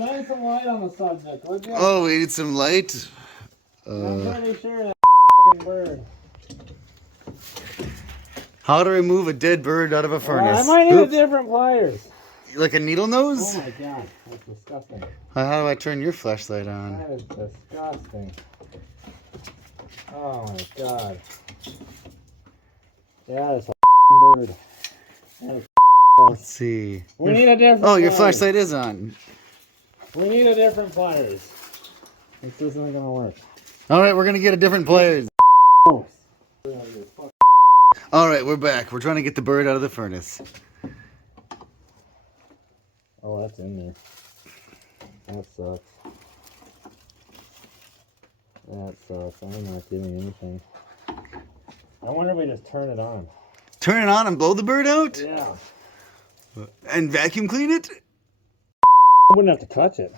Shine some light on the subject, would you? Oh, we need some light. I'm pretty sure that fucking bird. How to remove a dead bird out of a furnace? I might need Oops. different pliers. Like a needle nose? Oh my god, that's disgusting. How do I turn your flashlight on? That is disgusting. Oh my god. That is a bird. That is Let's see. we need a different Oh, your pliers. flashlight is on. We need a different pliers. This isn't gonna work. All right, we're gonna get a different pliers. Oh. All right, we're back. We're trying to get the bird out of the furnace. Oh, that's in there. That sucks. That sucks. I'm not getting anything. I wonder if we just turn it on. Turn it on and blow the bird out? Yeah. And vacuum clean it? I wouldn't have to touch it.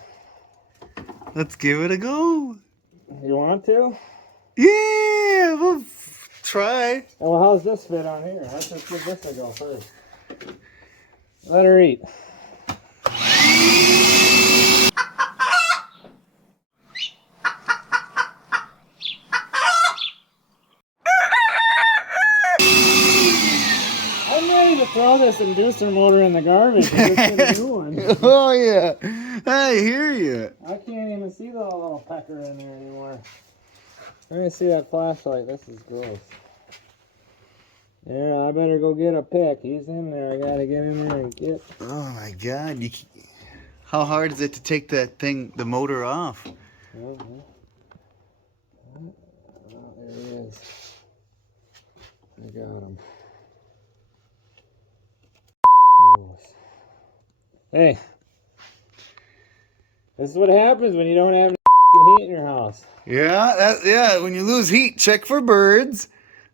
Let's give it a go. You want to? Yeah, we'll try. Oh, well, how's this fit on here? Let's just give this a go first. Let her eat. I'm ready to throw this inducer motor in the garbage and just get a new one. Oh, yeah. I hear you. I can't even see the little pecker in there anymore. Let me see that flashlight. This is gross. Yeah, I better go get a pick. He's in there. I gotta get in there and get. Oh, my God. How hard is it to take that thing, the motor off? Oh, there he is. I got him. Hey, this is what happens when you don't have any heat in your house. Yeah, yeah. When you lose heat, check for birds.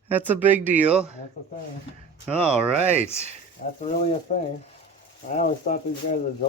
That's a big deal. That's a thing. All right. That's really a thing. I always thought these guys were joking.